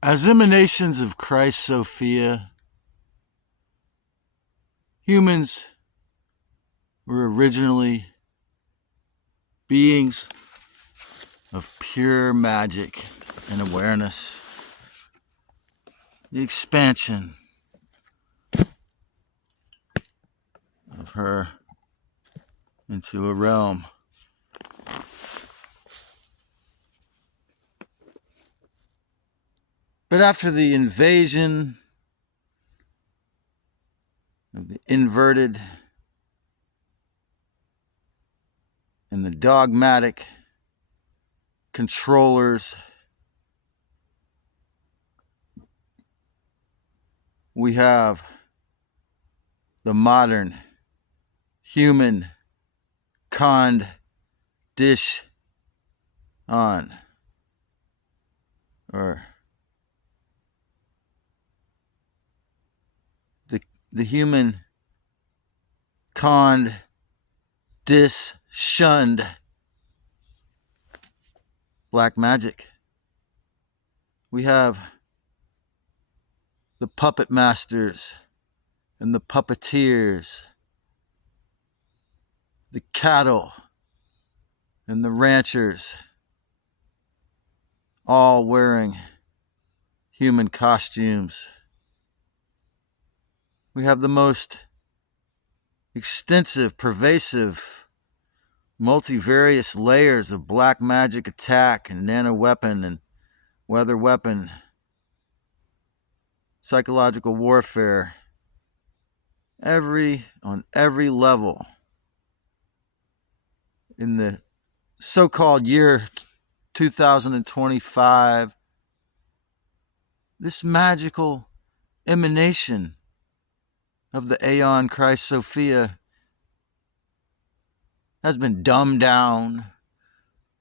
As emanations of Christ Sophia, humans were originally beings of pure magic and awareness. The expansion of her into a realm. But after the invasion of the inverted and the dogmatic controllers, we have the modern human Conned.Dis.Shun, or the human Conned.Dis.Shunned black magic. We have the puppet masters and the puppeteers, the cattle and the ranchers, all wearing human costumes. We have the most extensive, pervasive, multivarious layers of black magic attack and nano weapon and weather weapon, psychological warfare, on every level. In the so-called year 2025, this magical emanation of the Aeon Sophia has been dumbed down,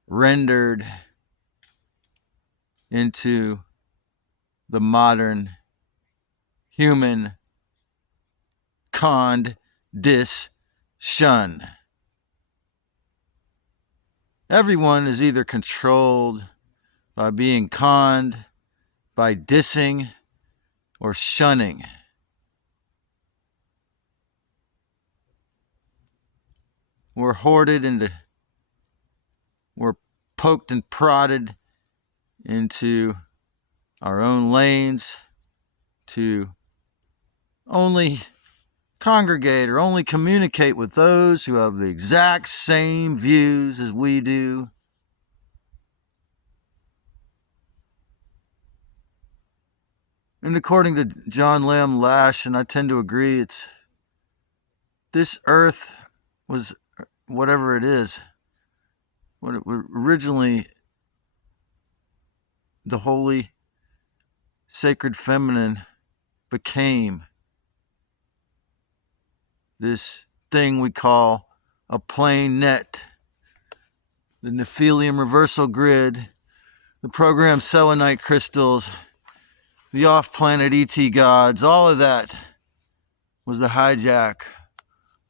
rendered into the modern human Conned.Dis.Shun. Everyone is either controlled by being conned, by dissing, or shunning. We're poked and prodded into our own lanes to only congregate or only communicate with those who have the exact same views as we do. And according to John Lamb Lash, and I tend to agree, this earth was whatever it is, what it was originally, the holy, sacred feminine became this thing we call a plane net, the Nephilium reversal grid, the program selenite crystals, the off-planet ET gods. All of that was the hijack.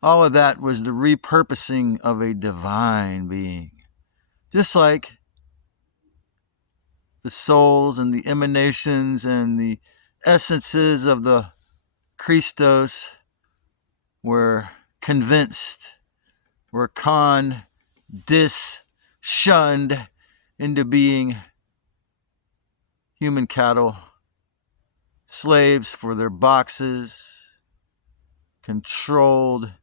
All of that was the repurposing of a divine being. Just like the souls and the emanations and the essences of the Christos were convinced, were Conned.Dis.Shunned into being human cattle, slaves for their boxes, controlled,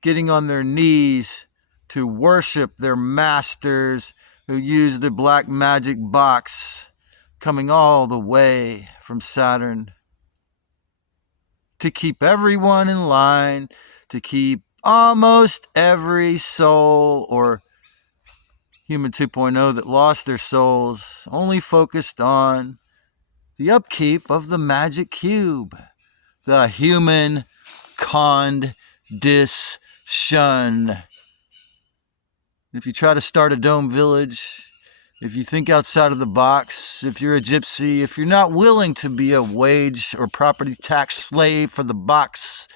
getting on their knees to worship their masters who use the black magic box coming all the way from Saturn to keep everyone in line, to keep almost every soul or human 2.0 that lost their souls only focused on the upkeep of the magic cube, the human Conned.Dis.Shun. If you try to start a dome village, if you think outside of the box, if you're a gypsy, if you're not willing to be a wage or property tax slave for the box,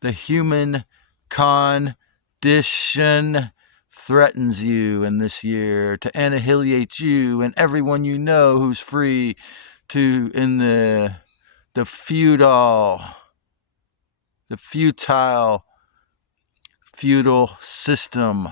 the human Conned.Dis.Shun threatens you in this year to annihilate you and everyone you know who's free in the futile feudal system,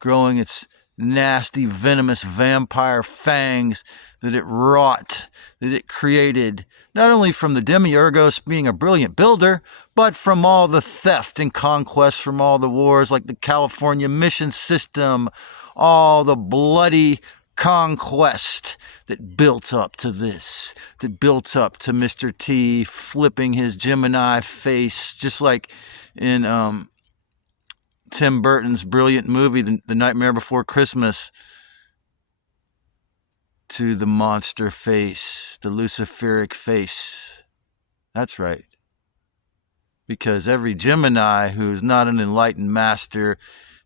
growing its nasty, venomous vampire fangs that it wrought, that it created, not only from the Demiurgos being a brilliant builder, but from all the theft and conquest from all the wars, like the California mission system, all the bloody conquest that built up to this, that built up to Mr. T flipping his Gemini face, just like in Tim Burton's brilliant movie, The Nightmare Before Christmas, to the monster face, the Luciferic face. That's right. Because every Gemini who's not an enlightened master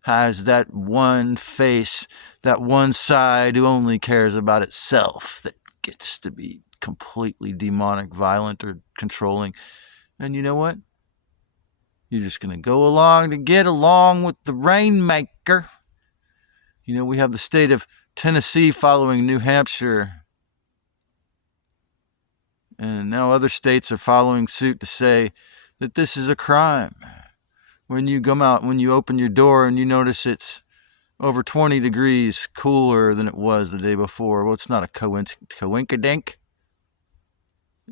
has that one face, that one side who only cares about itself, that gets to be completely demonic, violent, or controlling. And you know what? You're just going to go along to get along with the rainmaker. You know, we have the state of Tennessee following New Hampshire. And now other states are following suit to say that this is a crime. When you come out, when you open your door and you notice it's over 20 degrees cooler than it was the day before. Well, it's not a coinkadink.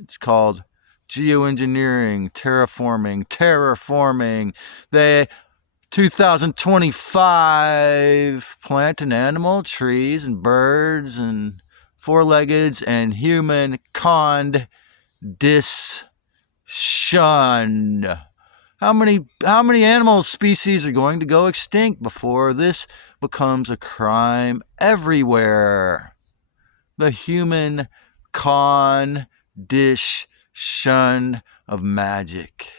It's called geoengineering, terraforming. The 2025 plant and animal, trees and birds and four-leggeds and human Conned.Dis.Shun. How many animal species are going to go extinct before this becomes a crime everywhere? The human Conned.Dis.Shun of magic.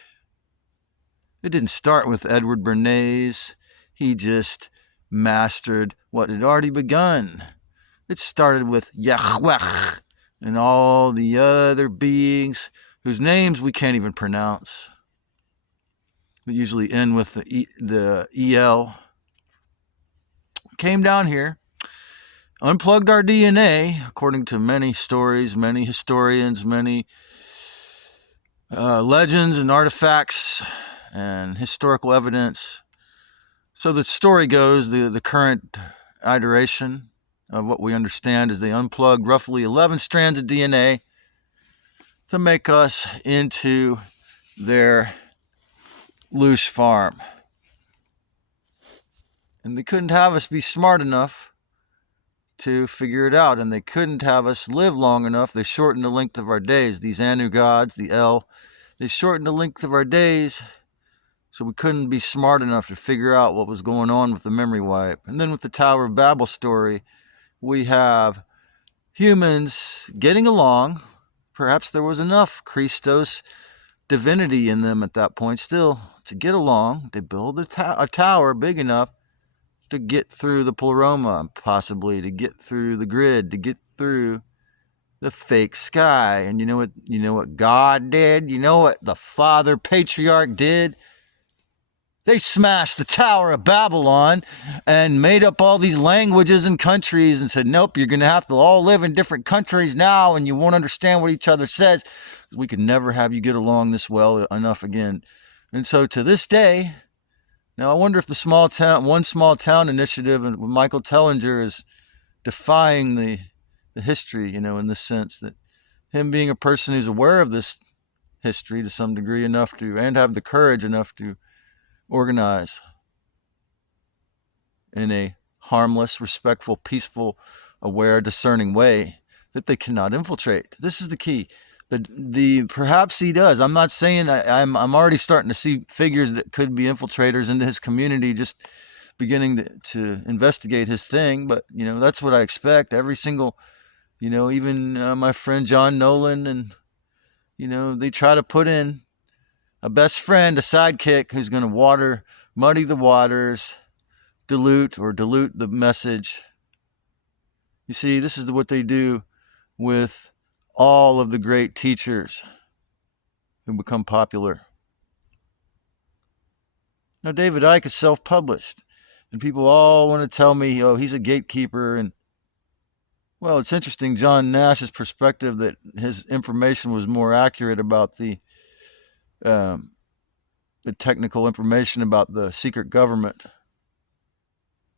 It didn't start with Edward Bernays. He just mastered what had already begun. It started with Yahweh and all the other beings whose names we can't even pronounce. They usually end with the EL. Came down here, unplugged our DNA, according to many stories, many historians, many legends and artifacts and historical evidence. So the story goes, the current iteration of what we understand is they unplugged roughly 11 strands of DNA to make us into their loose farm. And they couldn't have us be smart enough to figure it out, and they couldn't have us live long enough. They shortened the length of our days. These Anu gods, the El, they shortened the length of our days, so we couldn't be smart enough to figure out what was going on with the memory wipe. And then with the Tower of Babel story, we have humans getting along. Perhaps there was enough Christos divinity in them at that point still to get along. They build a tower big enough to get through the pleroma, possibly to get through the grid, to get through the fake sky. And you know what God did? You know what the Father Patriarch did? They smashed the Tower of Babylon and made up all these languages and countries and said, nope, you're going to have to all live in different countries now and you won't understand what each other says. We could never have you get along this well enough again. And so to this day, now I wonder if the one small town initiative with Michael Tellinger is defying the history, in the sense that him being a person who's aware of this history to some degree enough to, and have the courage enough to organize in a harmless, respectful, peaceful, aware, discerning way that they cannot infiltrate. This is the key. Perhaps he does. I'm not saying I'm already starting to see figures that could be infiltrators into his community, just beginning to investigate his thing. But that's what I expect. Every single, even my friend John Nolan, and they try to put in a best friend, a sidekick who's going to muddy the waters, dilute the message. You see, this is what they do with all of the great teachers who become popular. Now, David Icke is self-published, and people all want to tell me, oh, he's a gatekeeper, and Well, it's interesting, John Nash's perspective that his information was more accurate about um, the technical information about the secret government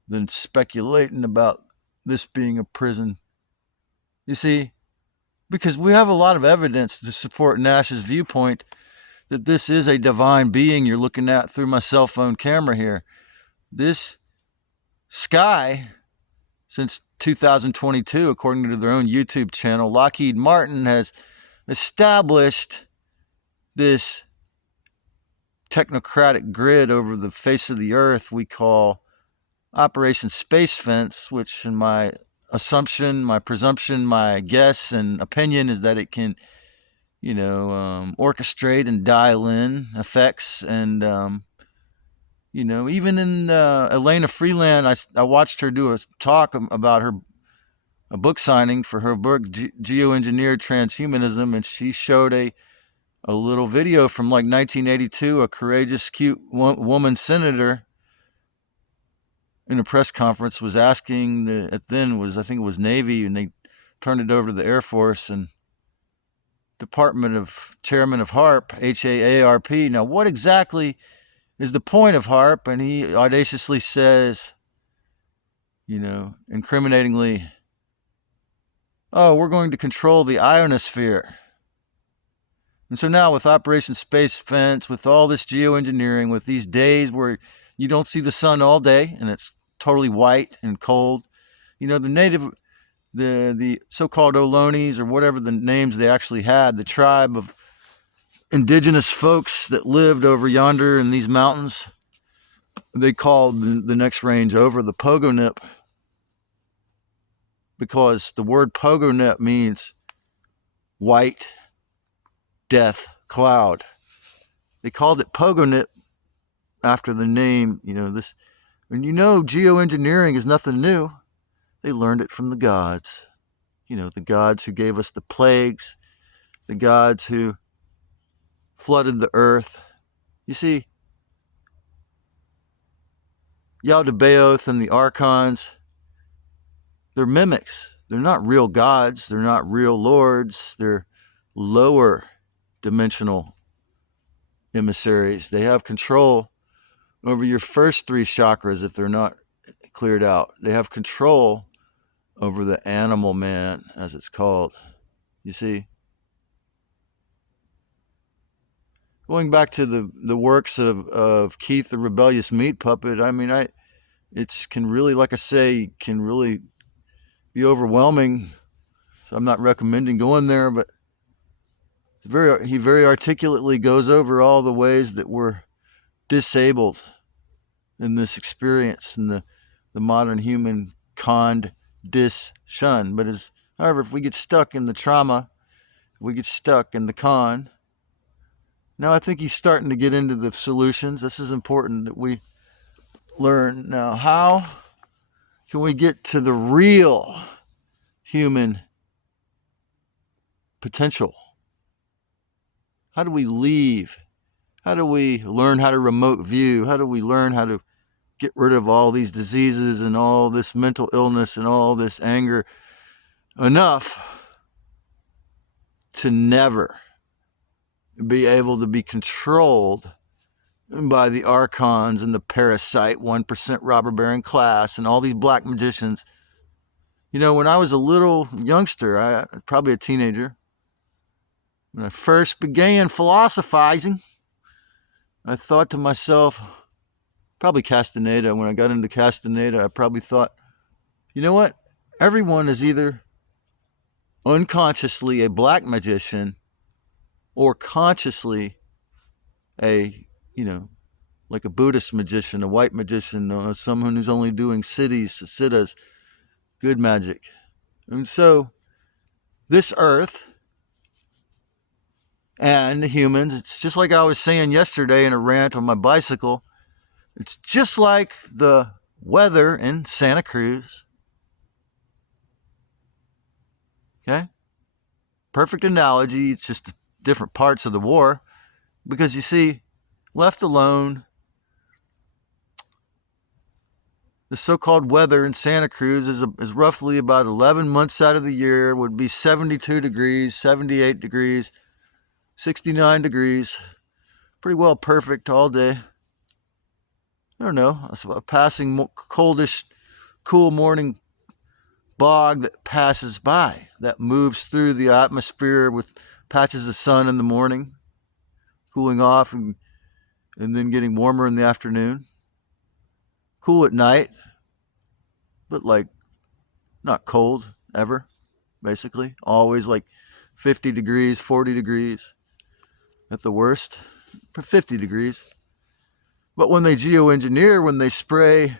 than speculating about this being a prison. You see, because we have a lot of evidence to support Nash's viewpoint that this is a divine being you're looking at through my cell phone camera here. This sky, since 2022, according to their own YouTube channel, Lockheed Martin has established this technocratic grid over the face of the earth we call Operation Space Fence, which in my assumption, my presumption, my guess and opinion is that it can, orchestrate and dial in effects. And, even in Elena Freeland, I watched her do a talk about a book signing for her book, Geoengineered Transhumanism, and she showed a little video from like 1982, a courageous, cute woman senator in a press conference was asking, I think it was Navy, and they turned it over to the Air Force and Chairman of HARP, HAARP. Now, what exactly is the point of HARP? And he audaciously says, incriminatingly, oh, we're going to control the ionosphere. And so now with Operation Space Fence, with all this geoengineering, with these days where you don't see the sun all day and it's totally white and cold, the so-called Olonies, or whatever the names they actually had, the tribe of indigenous folks that lived over yonder in these mountains, they called the next range over the Pogonip, because the word Pogonip means white death cloud. They called it Pogonip after the name, this. And geoengineering is nothing new. They learned it from the gods. The gods who gave us the plagues, the gods who flooded the earth. You see, Yaldabaoth and the archons, they're mimics. They're not real gods. They're not real lords. They're lower dimensional emissaries. They have control over your first three chakras if they're not cleared out. They have control over the animal man, as it's called. You see? Going back to the works of Keith the Rebellious Meat Puppet, it can really, like I say, can really be overwhelming. So I'm not recommending going there, but he very articulately goes over all the ways that we're disabled in this experience, in the modern human Conned.Dis.Shun. However, if we get stuck in the trauma, we get stuck in the con. Now I think he's starting to get into the solutions. This is important that we learn. Now, how can we get to the real human potential? How do we leave? How do we learn how to remote view? How do we learn how to get rid of all these diseases and all this mental illness and all this anger enough to never be able to be controlled by the archons and the parasite 1% robber baron class and all these black magicians? When I was a little youngster, probably a teenager, when I first began philosophizing, I thought to myself, probably Castaneda, when I got into Castaneda, I probably thought, you know what? Everyone is either unconsciously a black magician or consciously a, like a Buddhist magician, a white magician, or someone who's only doing siddhas, good magic. And so this earth and the humans, it's just like I was saying yesterday in a rant on my bicycle, it's just like the weather in Santa Cruz. Okay? Perfect analogy. It's just different parts of the war. Because you see, left alone, the so-called weather in Santa Cruz is roughly about 11 months out of the year would be 72 degrees, 78 degrees, 69 degrees. Pretty well perfect all day. I don't know. It's a passing coldish, cool morning bog that passes by, that moves through the atmosphere with patches of sun in the morning, cooling off and then getting warmer in the afternoon. Cool at night, but like not cold ever, basically. Always like 50 degrees, 40 degrees at the worst, 50 degrees. But when they geoengineer, when they spray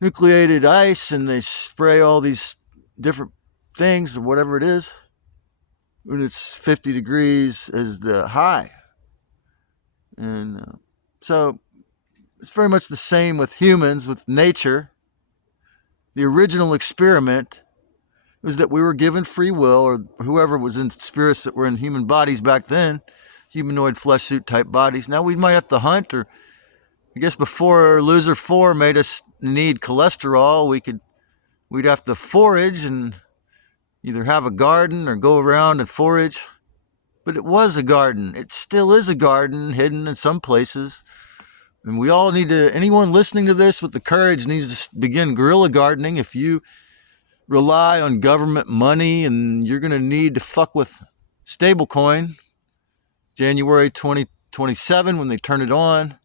nucleated ice and they spray all these different things or whatever it is, when it's 50 degrees as the high. And so it's very much the same with humans, with nature. The original experiment was that we were given free will, or whoever was in spirits that were in human bodies back then, humanoid flesh suit type bodies. Now we might have to hunt, or I guess before Loser 4 made us need cholesterol, we'd have to forage and either have a garden or go around and forage. But it was a garden. It still is a garden, hidden in some places. And we all need to, anyone listening to this with the courage needs to begin guerrilla gardening. If you rely on government money and you're going to need to fuck with stablecoin, January 2027 when they turn it on,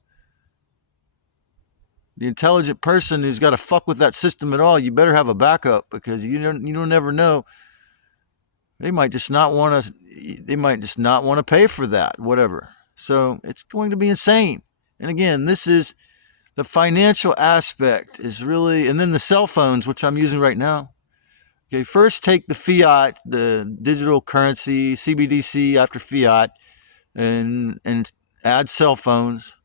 the intelligent person who's got to fuck with that system at all, you better have a backup, because you don't never know. They might just not want to pay for that, whatever. So it's going to be insane. And again, this is the financial aspect is really, and then the cell phones, which I'm using right now. Okay, first take the fiat, the digital currency, CBDC after fiat, and add cell phones.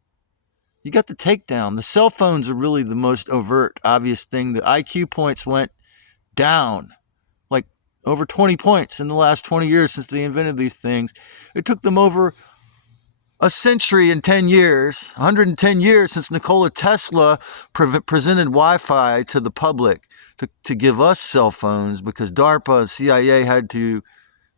You got the takedown. The cell phones are really the most overt, obvious thing. The IQ points went down, like over 20 points in the last 20 years since they invented these things. It took them over a century and 10 years, 110 years since Nikola Tesla presented Wi-Fi to the public to give us cell phones, because DARPA and CIA had to,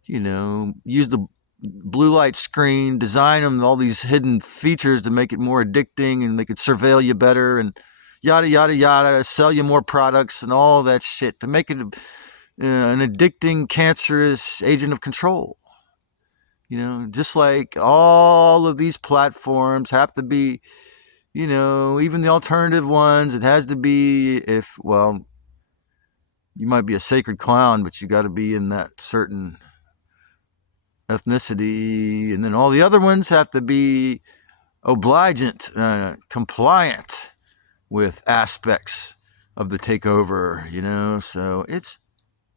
use the blue light screen, design them all these hidden features to make it more addicting, and they could surveil you better and yada, yada, yada, sell you more products and all that shit to make it an addicting, cancerous agent of control. Just like all of these platforms have to be, even the alternative ones, it has to be, you might be a sacred clown, but you got to be in that certain ethnicity. And then all the other ones have to be obligent, compliant with aspects of the takeover, So it's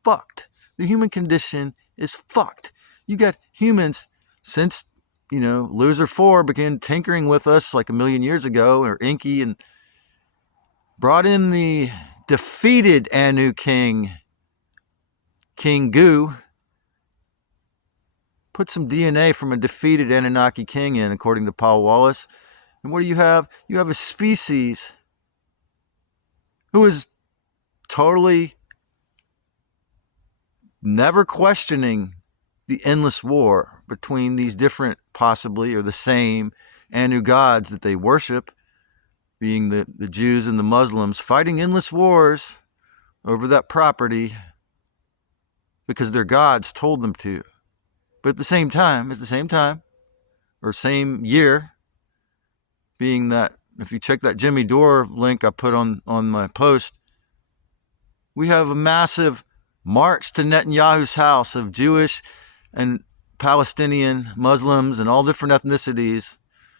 fucked. The human condition is fucked. You got humans since, Loser 4 began tinkering with us like a million years ago, or Inky, and brought in the defeated Anu King, King Gu, put some DNA from a defeated Anunnaki king in, according to Paul Wallace. And what do you have? You have a species who is totally never questioning the endless war between these different, possibly, or the same Anu gods that they worship, being the Jews and the Muslims, fighting endless wars over that property because their gods told them to. But at the same time, or same year, being that, if you check that Jimmy Dore link I put on my post, we have a massive march to Netanyahu's house of Jewish and Palestinian Muslims and all different ethnicities,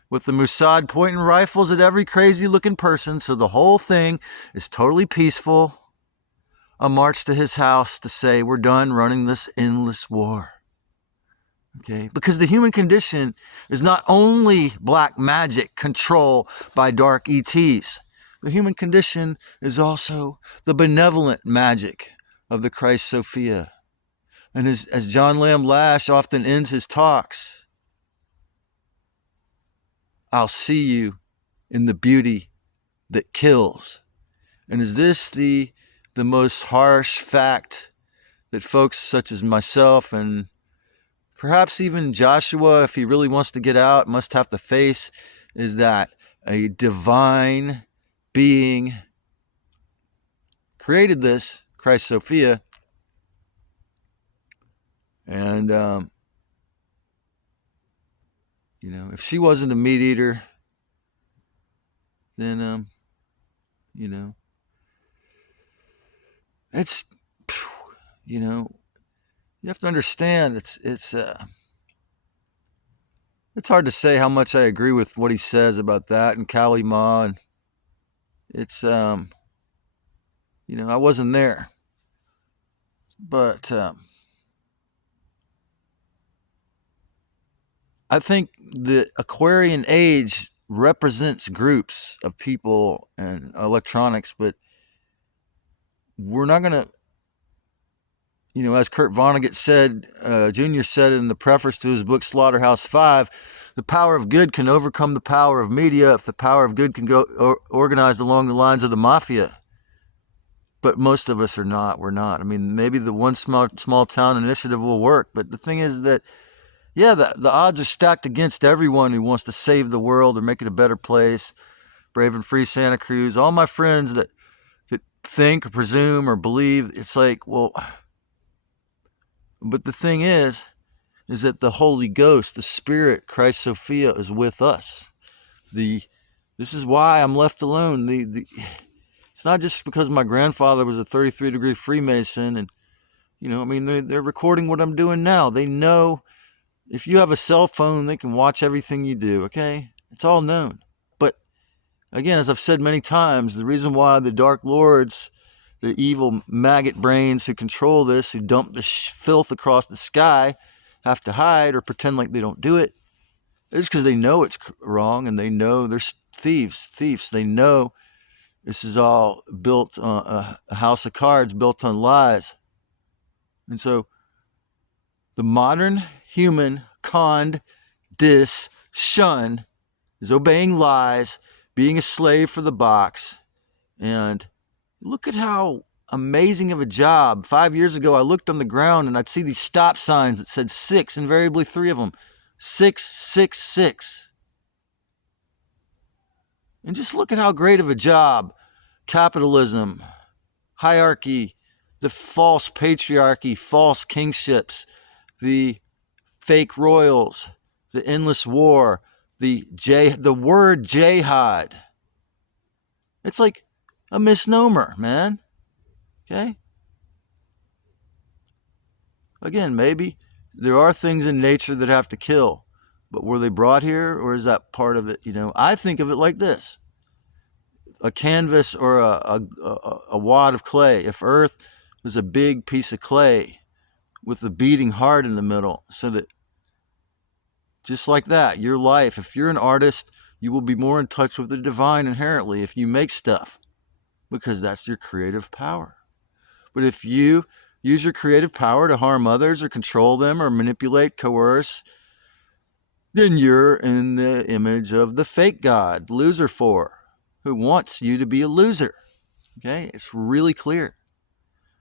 with the Mossad pointing rifles at every crazy looking person. So the whole thing is totally peaceful. A march to his house to say we're done running this endless war. Okay, because the human condition is not only black magic control by dark ETs. The human condition is also the benevolent magic of the Christ Sophia. And as John Lamb Lash often ends his talks, I'll see you in the beauty that kills. And is this the most harsh fact that folks such as myself and perhaps even Joshua, if he really wants to get out, must have to face, is that a divine being created this, Christ Sophia, and if she wasn't a meat eater, then it's you have to understand it's hard to say how much I agree with what he says about that and Kali Ma, and it's I wasn't there, but I think the Aquarian age represents groups of people and electronics, but we're not going to, as Kurt Vonnegut said, Jr. said in the preface to his book Slaughterhouse-5, the power of good can overcome the power of media if the power of good can go organized along the lines of the mafia. But most of us are not. We're not. I mean, maybe the one small town initiative will work, but the thing is that, yeah, the odds are stacked against everyone who wants to save the world or make it a better place. Brave and Free Santa Cruz, all my friends that think or presume or believe, it's like, well, but the thing is that the Holy Ghost, the Spirit, Christ Sophia, is with us. This is why I'm left alone. It's not just because my grandfather was a 33-degree Freemason, and they're recording what I'm doing now. They know. If you have a cell phone, they can watch everything you do, okay? It's all known. But, again, as I've said many times, the reason why the Dark Lords, the evil maggot brains who control this, who dump the filth across the sky, have to hide or pretend like they don't do it, is because they know it's wrong, and they know they're thieves. They know this is all built on a house of cards built on lies. And so the modern human Conned.Dis.Shun is obeying lies, being a slave for the box. And look at how amazing of a job. 5 years ago, I looked on the ground and I'd see these stop signs that said 6, invariably 3 of them. 666. And just look at how great of a job capitalism, hierarchy, the false patriarchy, false kingships, the fake royals, the endless war, the word jihad. It's like a misnomer, man. Okay? Again, maybe there are things in nature that have to kill, but were they brought here, or is that part of it? I think of it like this. A canvas or a wad of clay. If Earth was a big piece of clay with a beating heart in the middle, so that just like that, your life, if you're an artist, you will be more in touch with the divine inherently if you make stuff, because that's your creative power. But if you use your creative power to harm others or control them or manipulate, coerce, then you're in the image of the fake god, loser four, who wants you to be a loser. Okay? It's really clear.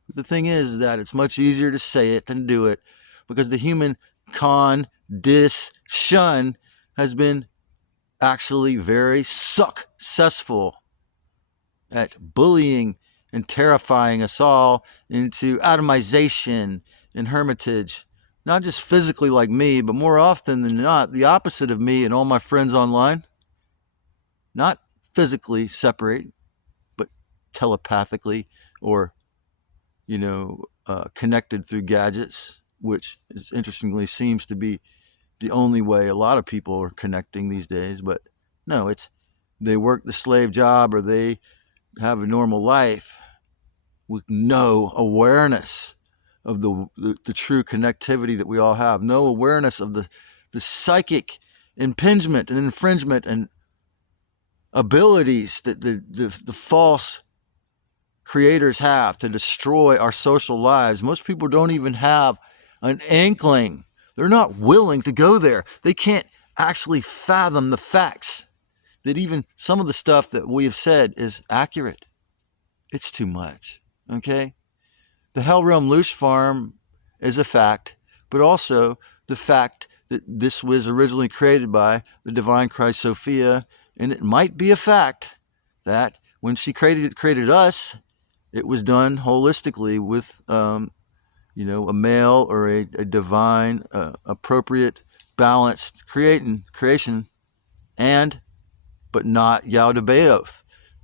But the thing is that it's much easier to say it than do it, because the human Conned.Dis.Shun has been actually very successful at bullying and terrifying us all into atomization and hermitage. Not just physically like me, but more often than not, the opposite of me and all my friends online. Not physically separate, but telepathically or, connected through gadgets, which is, interestingly seems to be the only way a lot of people are connecting these days. But no, it's they work the slave job or they have a normal life with no awareness of the true connectivity that we all have, no awareness of the psychic impingement and infringement and abilities that the false creators have to destroy our social lives. Most people don't even have an inkling. They're not willing to go there. They can't actually fathom the facts that even some of the stuff that we have said is accurate. It's too much, okay? The Hell Realm Loose Farm is a fact, but also the fact that this was originally created by the Divine Christos Sophia, and it might be a fact that when she created us, it was done holistically with, a male or a divine, appropriate, balanced creation, but not Yaldabaoth,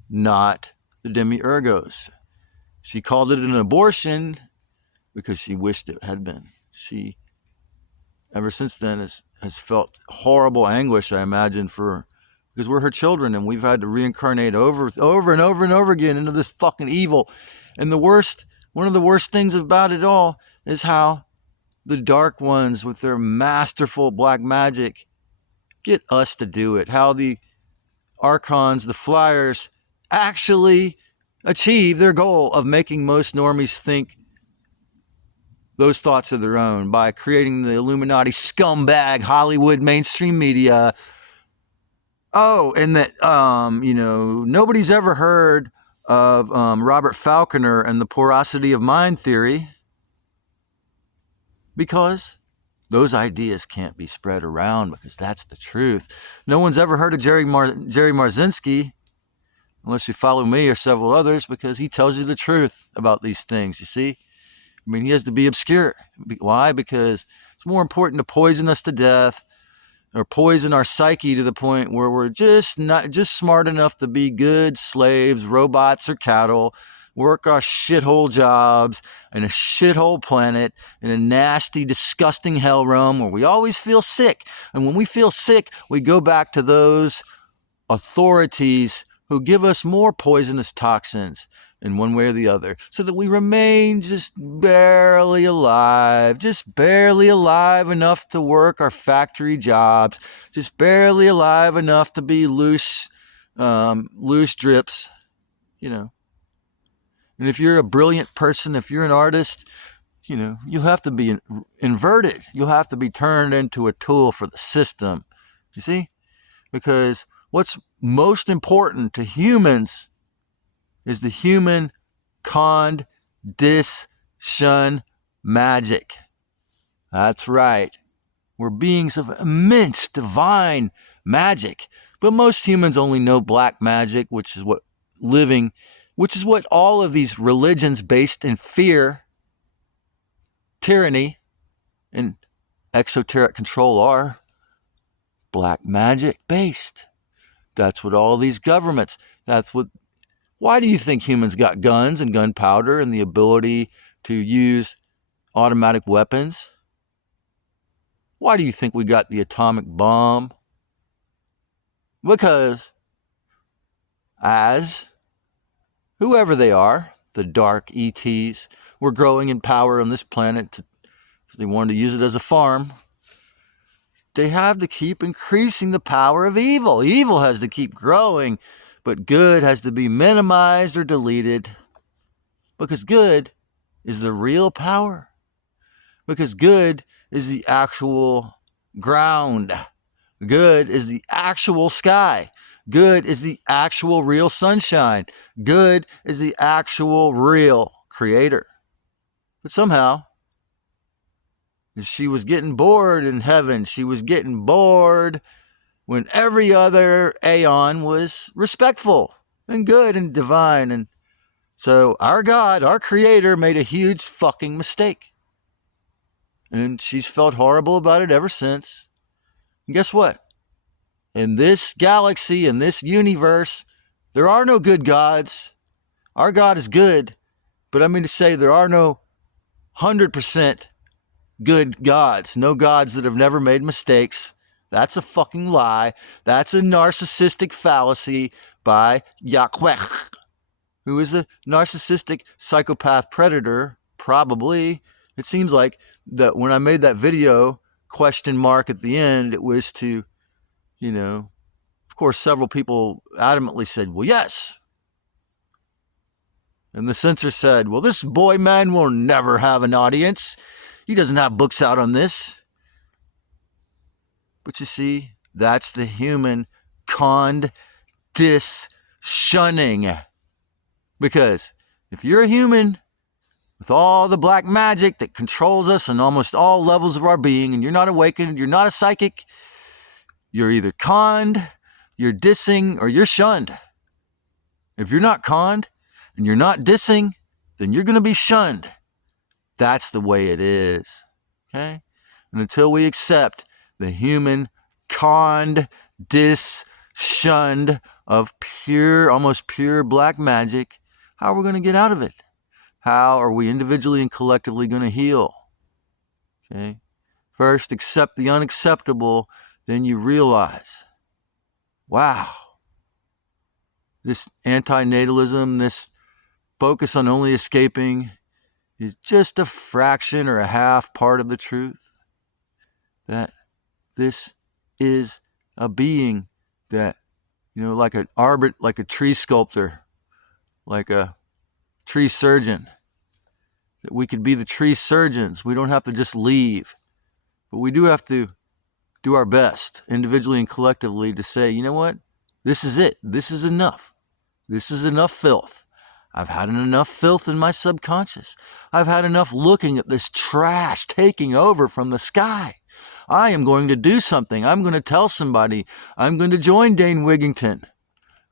not the demiurgos. She called it an abortion because she wished it had been. She, ever since then, has felt horrible anguish, I imagine, because we're her children and we've had to reincarnate over and over again into this fucking evil. And one of the worst things about it all is how the dark ones with their masterful black magic get us to do it. How the archons, the flyers, actually achieve their goal of making most normies think those thoughts of their own by creating the Illuminati scumbag Hollywood mainstream media. Oh, and that, nobody's ever heard of Robert Falconer and the porosity of mind theory because those ideas can't be spread around because that's the truth. No one's ever heard of Jerry Marzinski unless you follow me or several others because he tells you the truth about these things, you see? I mean, he has to be obscure. Why? Because it's more important to poison us to death or poison our psyche to the point where we're just smart enough to be good slaves, robots, or cattle, work our shithole jobs in a shithole planet in a nasty, disgusting hell realm where we always feel sick. And when we feel sick, we go back to those authorities who give us more poisonous toxins in one way or the other, so that we remain just barely alive enough to work our factory jobs, just barely alive enough to be loose drips, And if you're a brilliant person, if you're an artist, you'll have to be inverted. You'll have to be turned into a tool for the system, you see? Because what's most important to humans is the human Conned.Dis.Shun magic. That's right. We're beings of immense divine magic. But most humans only know black magic, which is what all of these religions based in fear, tyranny, and exoteric control are. Black magic based. That's what all these governments, why do you think humans got guns and gunpowder and the ability to use automatic weapons? Why do you think we got the atomic bomb? Because as whoever they are, the dark ETs, were growing in power on this planet because they wanted to use it as a farm. They have to keep increasing the power of evil. Evil has to keep growing, but good has to be minimized or deleted. Because good is the real power. Because good is the actual ground. Good is the actual sky. Good is the actual real sunshine. Good is the actual real creator. But somehow, she was getting bored in heaven. She was getting bored when every other Aeon was respectful and good and divine. And so our God, our creator, made a huge fucking mistake. And she's felt horrible about it ever since. And guess what? In this galaxy, in this universe, there are no good gods. Our God is good, but I mean to say there are no 100% good gods. No gods that have never made mistakes. That's a fucking lie. That's a narcissistic fallacy by Yahweh, who is a narcissistic psychopath predator, probably. It seems like that when I made that video, question mark at the end, it was to, of course, several people adamantly said, well, yes. And the censor said, well, this boy man will never have an audience. He doesn't have books out on this. But you see, that's the human Conned.Dis.Shunning. Because if you're a human with all the black magic that controls us on almost all levels of our being, and you're not awakened, you're not a psychic, you're either conned, you're dissing, or you're shunned. If you're not conned and you're not dissing, then you're going to be shunned. That's the way it is. Okay? And until we accept the human Conned.Dis.Shun of pure, almost pure black magic, how are we going to get out of it? How are we individually and collectively going to heal? Okay? First, accept the unacceptable, then you realize, wow, this antinatalism, this focus on only escaping is just a fraction or a half part of the truth. That this is a being that, like like a tree sculptor, like a tree surgeon, that we could be the tree surgeons. We don't have to just leave, but we do have to do our best individually and collectively to say, you know what? This is it. This is enough. This is enough filth. I've had enough filth in my subconscious. I've had enough looking at this trash taking over from the sky. I am going to do something. I'm going to tell somebody. I'm going to join Dane Wigington.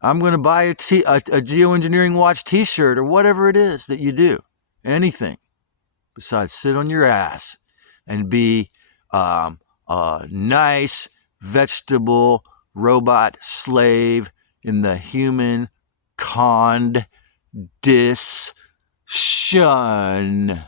I'm going to buy a Geoengineering Watch t-shirt or whatever it is that you do. Anything besides sit on your ass and be a nice vegetable robot slave in the human Conned.Dis.Shun.